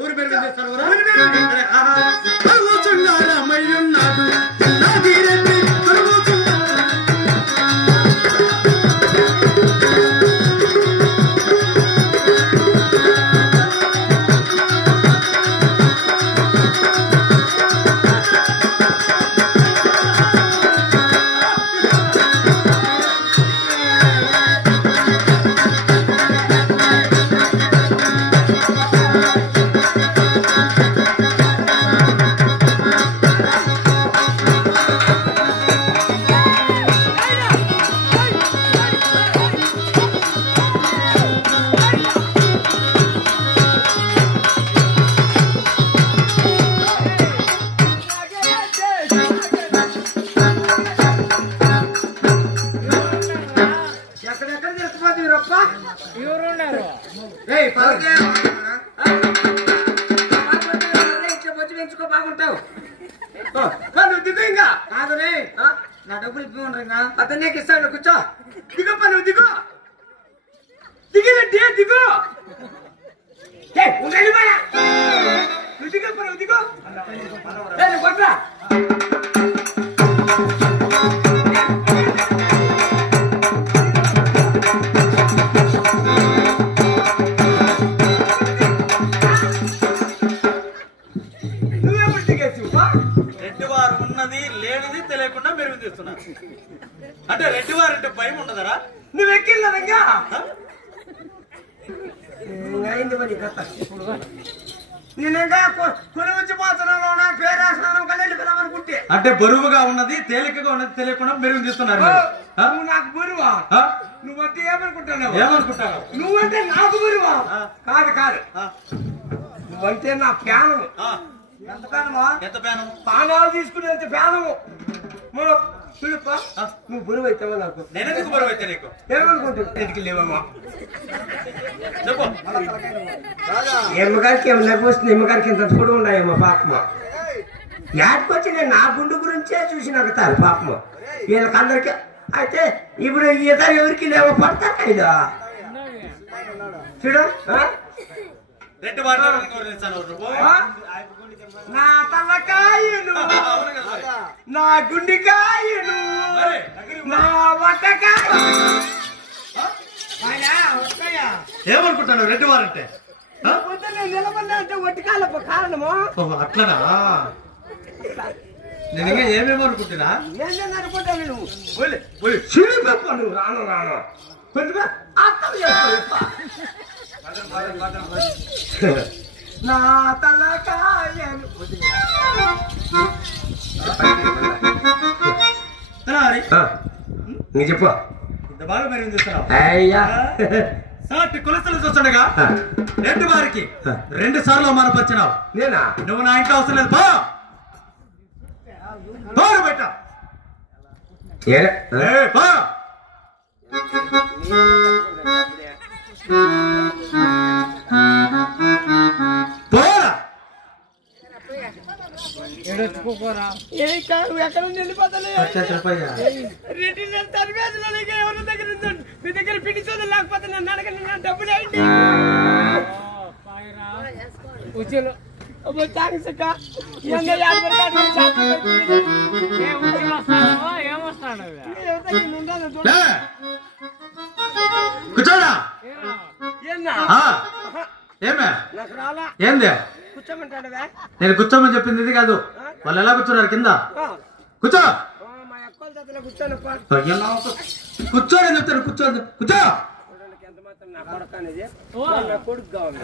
ఊరి పేరు చేస్తాను రామయ్యున్నాడు బాగుంటావు దిగు ఇంకా కాదురే నా డబ్బులు ఇవ్వమంటారా అతనే ఇస్తాడు కూర్చో దిగప్ప నువ్వు దిగు దిగినట్టే దిగు నువ్వు దిగప్ప నువ్వు దిగు కొట్రా తెలియకుండా మెరుగు తీస్తున్నా అంటే రెడ్డి వారంటే భయం ఉండదరా నువ్వు ఎక్కిల్లా అంటే బరువుగా ఉన్నది తేలికగా ఉన్నది తెలియకుండా మెరుగు తీస్తున్నారు నాకు బరువా నువ్వంటే ఏమనుకుంటావు నువ్వంటే నాకు బరువా కాదు కాదు నువ్వంటే నా ప్యానము ఎంత ప్యానమా ఎంత ప్యానము పానాలు తీసుకునేంత ప్యానము నువ్వు బరువు అవుతావా నాకు నేను బరువు అయితే నీకు ఏమనుకుంటున్నా ఎందుకు లేవమ్మా ఎమ్మగారికి ఏమన్నా వస్తుంది ఎమ్మగారికి ఇంత కూడా ఉన్నాయమ్మా పాపమ్మ యాడ్కొచ్చి నేను నా గుండు గురించే చూసి నాకు తాను పాపమ్మ వీళ్ళకందరికి అయితే ఇప్పుడు ఈత ఎవరికి లేవో పడతాను ఇలా చూడు రెడ్డి నా తలకాయలు నా గుండెకాయలు నా వట్టకాయ ఏమనుకుంటాను రెడ్డి వారంటే నిలబడినా అంటే వట్టికాల కారణము అట్లనా నేను ఇంకా ఏమేమనుకుంటున్నా ఏమేమనుకుంటాను నువ్వు రాను రాను కొంచెం అర్థం నా తలకాయలు నీ చెప్పు ఇంత బాగా మెరుగు చూస్తున్నావు అయ్యా సాటి కొలసలు చూస్తుండగా రెడ్డి వారికి 2 సార్లు అవమానపరిచినావు నేనా నువ్వు నా ఇంట్లో అవసరం లేదు పోరు పెట్ట ఎక్కడ వెళ్ళిపోతాను ఎవరి దగ్గర మీ దగ్గర పిండి చూద్దాం లేకపోతే నన్ను అడగండి నా డబ్బులు ఏంటి కూర్చోడా ఏమే ఏంది కూర్చోమంటాడువా నేను కూర్చోమని చెప్పింది ఇది కాదు వాళ్ళు ఎలా కూర్చున్నారు కింద కూర్చో కూర్చోని చెప్తాను కూర్చో కూర్చో ఎంత మాత్రం నా కొడుకు అనేది కొడుకుగా ఉంది